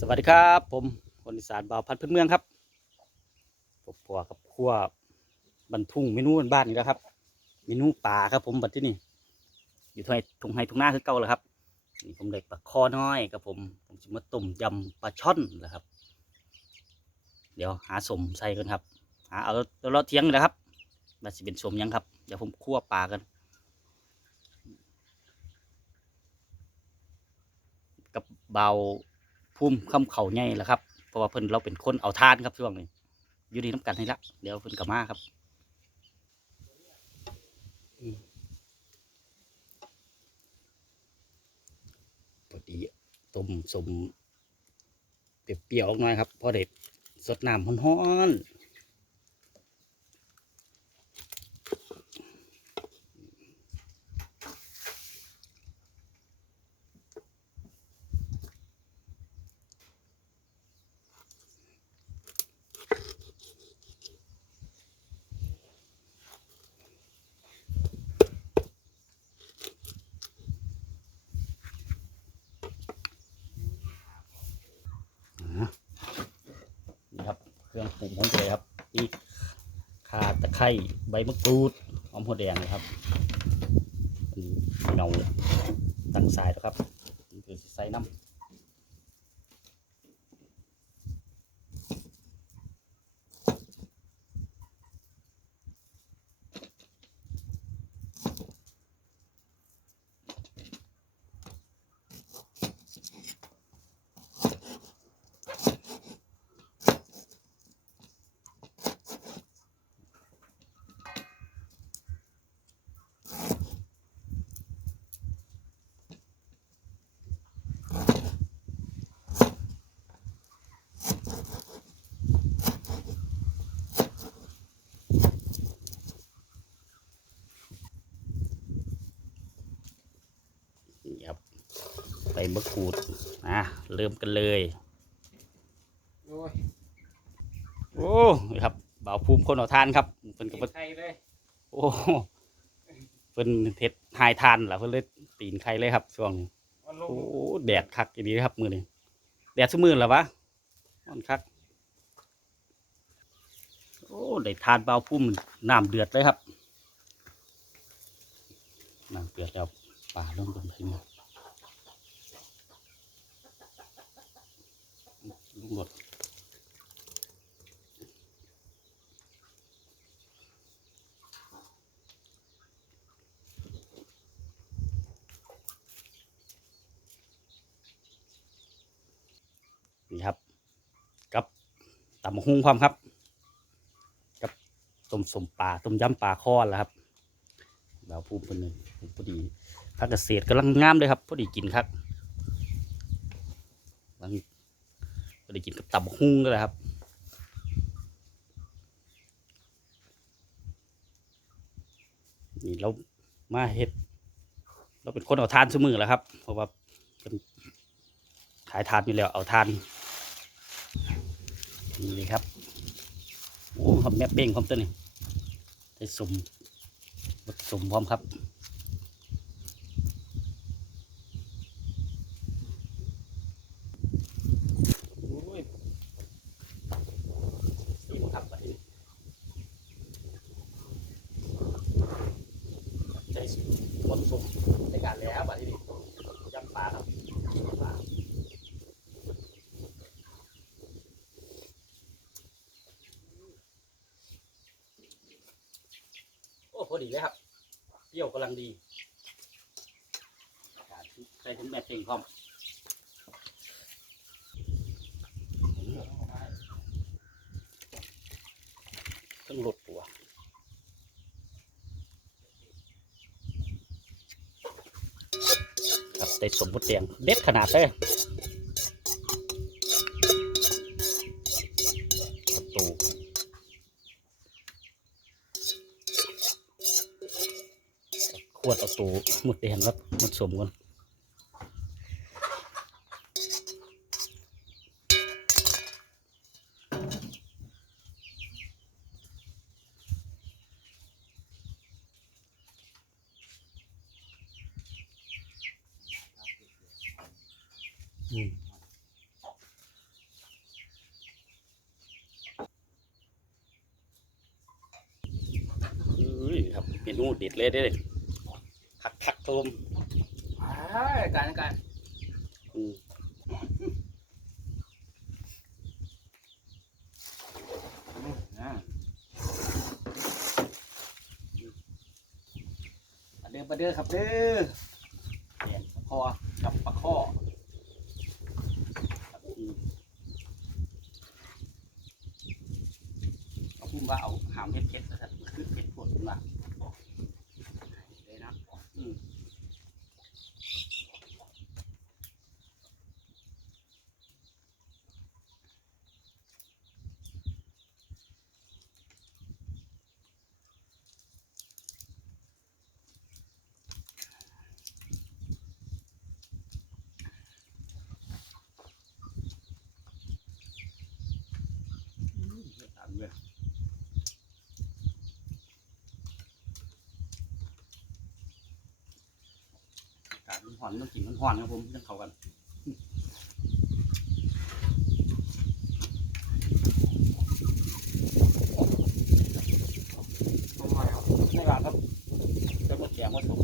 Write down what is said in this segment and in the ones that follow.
สวัสดีครับ ผมคนอีสานบ่าวพันธุ์พื้นเมืองครับปบปัวกับขั้วบรรทุ่งเมนูบ้านนี่แล้วครับเมนูป่าครับ ผมบัดที่นี่อยู่ทุ่งไห้ทุ่งไห้ทุ่งนาคือเก่าแล้วครับนี่ผมได้ปลาคอน้อยครับผมผมจะมาต้มยำปลาช่อนนะครับ เดี๋ยวหาสมใส่กันครับ หาเอาเราเทียงนะครับว่าสิเป็นสมยังครับเดี๋ยวผมคั่วปลากันกับเบา พุ่มคำเขาใหญ่แหละครับเพราะว่าเพิ่นเราเป็นคนเอาทานครับช่วงนี้ อยู่ดีน้ำกันให้ละเดี๋ยวเพิ่นกลับมาครับพอดีต้มสมเปรี้ยวๆออกหน่อยครับพอเด็ดสดน้ำห้อนๆนะนี่ครับ เครื่อง ปรุงของเลยครับอีกข่าตะไคร้ใบมะกรูดหอมหัวแดงนะครับอันนี้เงาตั้งสายแล้วครับนี่คือสิใส่น้ำ นี่ครับใบ มะกรูดนะเริ่มกันเลย โอ้ยโอ้นี่ครับบ่าวภูมิคนเอาทานครับเพิ่นก็บ่ไทยเลยโอ้เพิ่นเฮ็ดหายทานล่ะเพิ่นเลยตีนไข่เลยครับช่วงนี้มันลงโอ้แดดคักอีนี้ครับมื้อนี้แดดซุมื้อแล้ววะมันคักโอ้ได้ทานบ่าวภูมิน้ำเดือดเลยครับน้ำเดือดแล้วป่าลงบนพื้นลง หมดนี่ครับ กับตำบักหุ่งความครับ กับต้มสมปลาต้มยำปลาคอแล้วครับดาวภูมิคนหนึ่งพอดีพักเกษตรกำลังงามเลยครับพอดีกินครับกำลัง พอดีกินกับตำบักหุ่งก็เลยครับนี่เรามาเฮ็ด เราเป็นคนเอาทานสมือแล้วครับ เพราะว่าเป็นขายทานอยู่แล้วเอาทานนี่เลยครับโอ้ครับแม่เป้งพร้อมตัวนี้ได้สมสมพร้อมครับ โอ้ยนี่บ่ครับบัดนี้ใจ บดสมในการแล้วบัดนี้ยำปลาครับปลาโอ้พอดีเลยครับเปรี้ยวกำลังดีใส่ถึงแบบเต็งพร้อมต้องหลุดตัวครับ ได้สมบูรณ์เตียงเด็ดขนาดเลยประตูขวดประตูหมดเตียงครับหมดสมกัน อุ้ยครับเป็นหูเดิดเลยเด้ผักผักโทมการการอืมมาเด้อมาเด้อครับเด้อพอ อนต้องกินมันห่อนครับผมต้องเข้ากันไมอะไม่ว่าครับจะหมดแกงมาสุก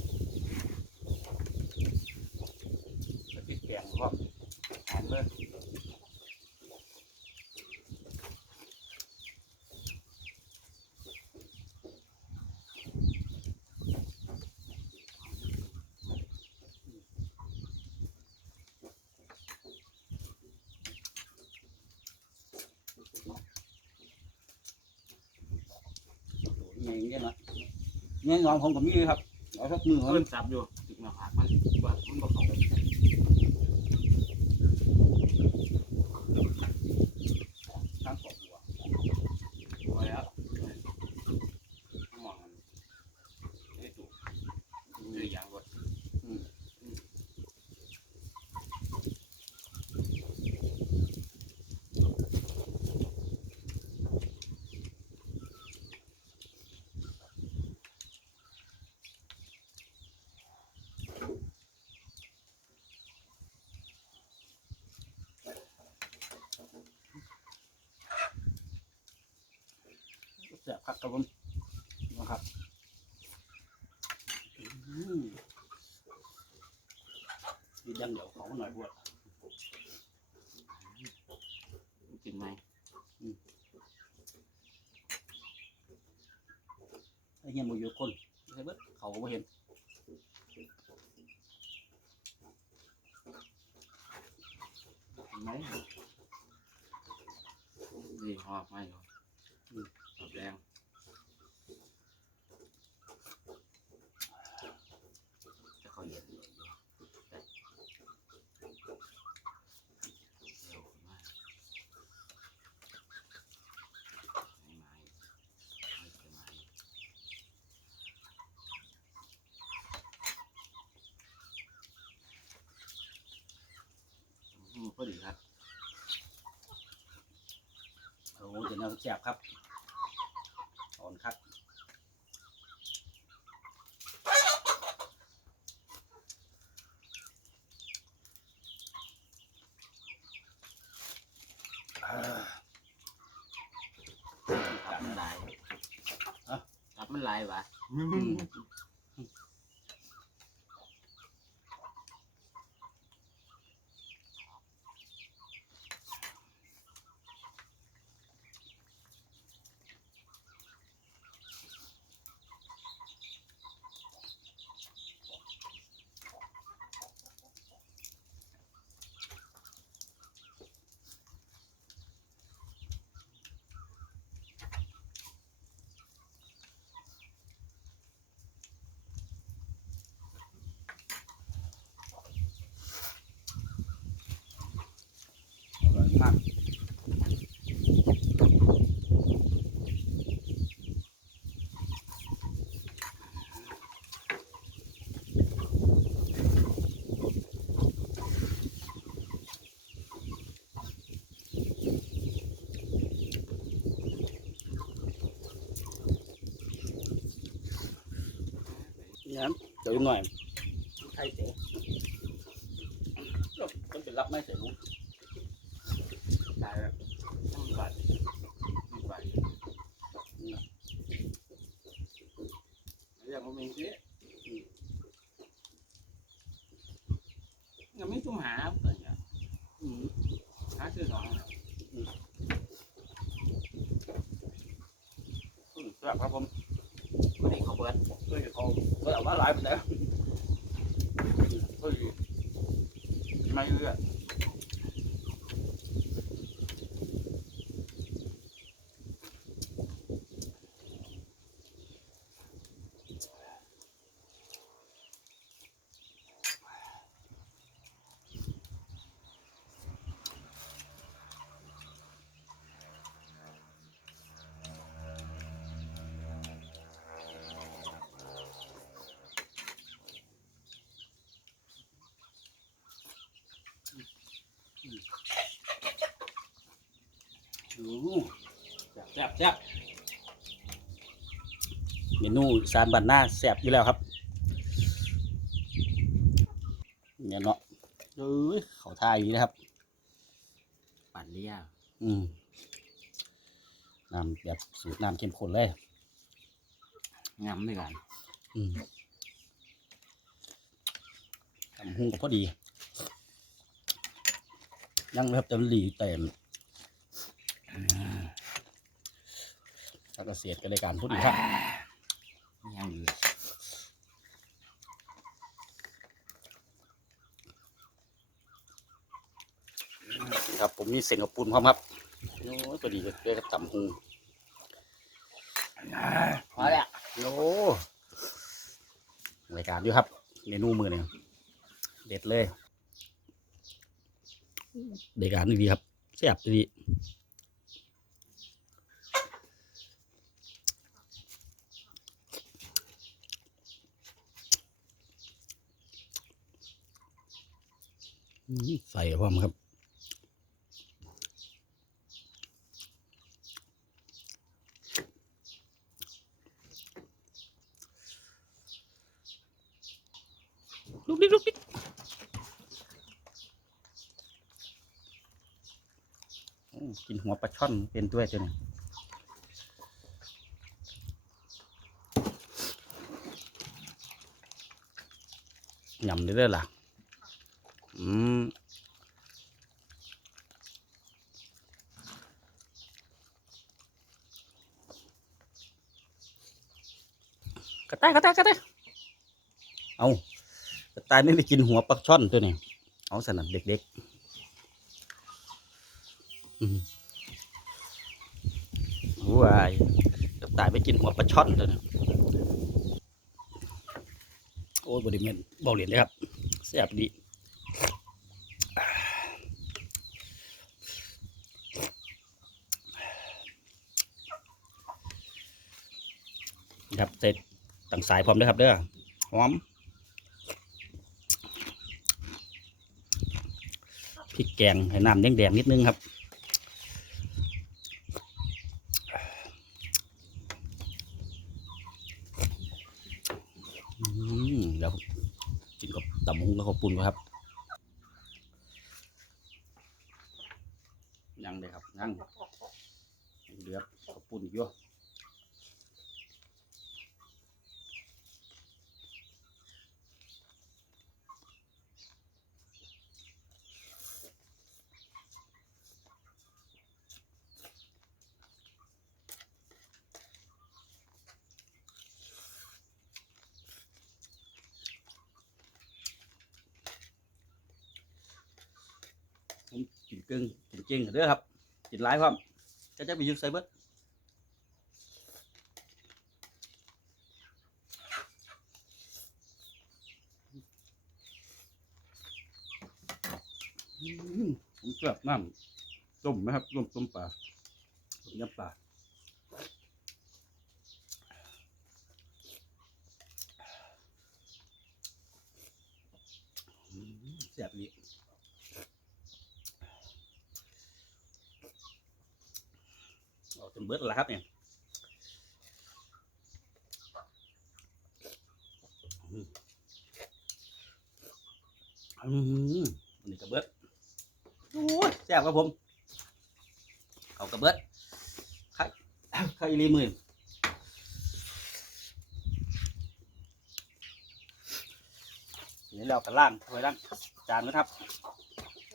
จะติดแกงก็หอมเลย เงี้ยเงี้ยนะเงี้ยงอมผมก็มีครับเอาสักมือเพิ่มันจับอยู่ติดมาหักมันว่ามันบ่เข้าไป ทั้งสองหัว พอแล้วมองมันไอ้ตู่เรืออย่างรถ แสบครับครับผมนะครับอืมยืนยันเดี๋ยวเขาหน่อยบวชกินไหมไอ้เงี้ยมันอยู่คนใช่เบิดเขาก็บ่เห็นกินไหมดีหอบมาอยู่หอบแร งจะเขาเย็นไม่ไม้ไม่ใช่ไม้อืมพอดีครับโอ้เดี๋ยวเราแสบครับ อ่อนครับอ่าจับมันหลายฮะจับมันหลายวะ เนี่ยเดี๋ยวอีกหน่อย ใช่เจ๊ มันเป็นรับไม่ใส่ลูก ตายแล้วมันบาดมันบาด ซื้อสอง ครับครับผม คนนี้เขาเปิด เฮ้ยเขา เฮ้ยเอามาหลายเป็นแล้วเฮ้ยไม่เอื้อ ดู แซ่บแซ่บเมนูอีสารบ้านหน้าแซ่บอยู่แล้วครับเนี่ยเนาะเอ้ยเขาท่าอยู่นะครับ ปั่นเลี้ยอืมน้ำแบบสูตรน้ำเข้มข้นเลยงำด้วยกันอืมทำหุ้งก็พอดี ยังไม่ครับจะหลีเต็มถ้าเกษตรก็ได้การพูดดีครับยังอยู่ครับผมมีเส้นกับปุ้นพร้อมครับโอ้ยพอดีเลยได้กับตำหุงพอแล้วโอ้รายการด้วยครับ เมนูมือเนี่ยเด็ดเลย เด็กานดีครับแซ่บดีใส่พร้อมครับ ลุกดิกลุกดิกโอ้กินหั วปลาช่อนเป็นด้วยตัวนี้ยำได้เลยล่ะ อืมกระต่ายกระต่ายกระต่ายเอากระต่ายไม่ไปกินหัวปลาช่อนตัวนี้ เอาสนัดเด็กๆอืมว้ายกระต่าย ไปกินหัวปลาช่อนตัวนี้โอ้ยบริเวณเบาเหรียญเลยครับแซ่บดีครับเสร็จตั้งสายพร้อมด้วยครับเด้อหอมพริกแกงให้น้ำแดงๆนิดนึงครับ อืมเดี๋ยวกินกับตำหุงกับข้าว ปุ่นครับ ยังเลยครับยังเดือข้าวปุ้นอีกเยอะผมกินกึ่ง ก่งเด้อครับกินหลายความจะจะไปอยืมใส่เบิดอืมผมเกือบน้ำต้มนะครับต้มต้มปลาต้มยำปลาอืมแซ่บดี เอาจนเบิดแล้วครับเนี่ยอืมอืมอันนี้กระเบิดโอ้ยแซ่บครับผมเขากระเบิดไข่ไข่อีหลีมือนี่เรากระล่างถ้วยล่างจานนะครับ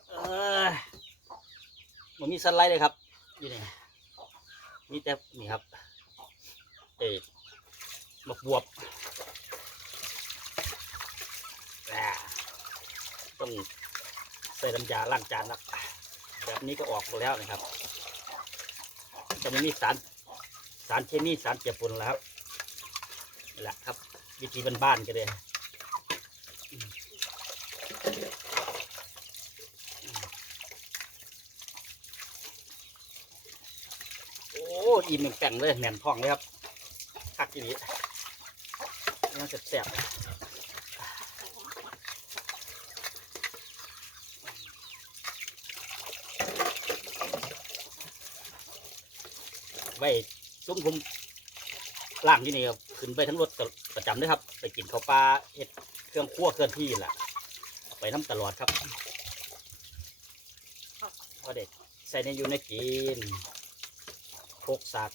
เออมันมีสไลด์เลยครับอยู่นี่ มีแต่นี่ครับเอ๊ะบกบวบอ่าต้องใส่น้ำยาล้างจานครับแบบนี้ก็ออกหมดแล้วนะครับ จะไม่มีสารสารเคมีสารเจือปนแล้วครับนี่แหละครับ วิธีบ้านๆกันเลยโอิ่มแข็งเลยแหนมท้องเลยครับคักทีนี้น่าจะแซ่บไว้ซุ้มผมล่างที่นี่ครับขึ้นไปทั้งรถประจำเลยครับ ไปกินข้าวปลาเห็ดเครื่องคั่วเคลื่อนที่แหละไปน้ำตลอดครับพอเด็กใส่ในอยู่ในกิน คกสาก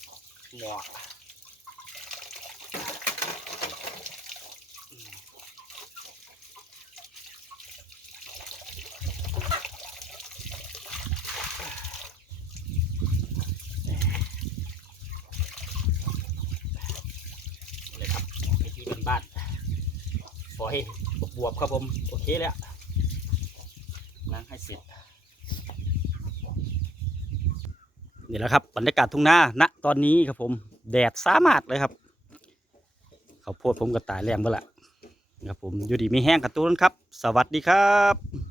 หมอเลยครับวิธีบ้านๆฝอยบวบครับผม โอเคแล้วล้างให้เสร็จ นี่แหละครับบรรยากาศทุ่งนาณตอนนี้ครับผม แดดสามารถเลยครับเขาโพดผมก็ตายแรงไปละครับผมอยู่ดีมีแห้งกับตัวนั้นครับ สวัสดีครับ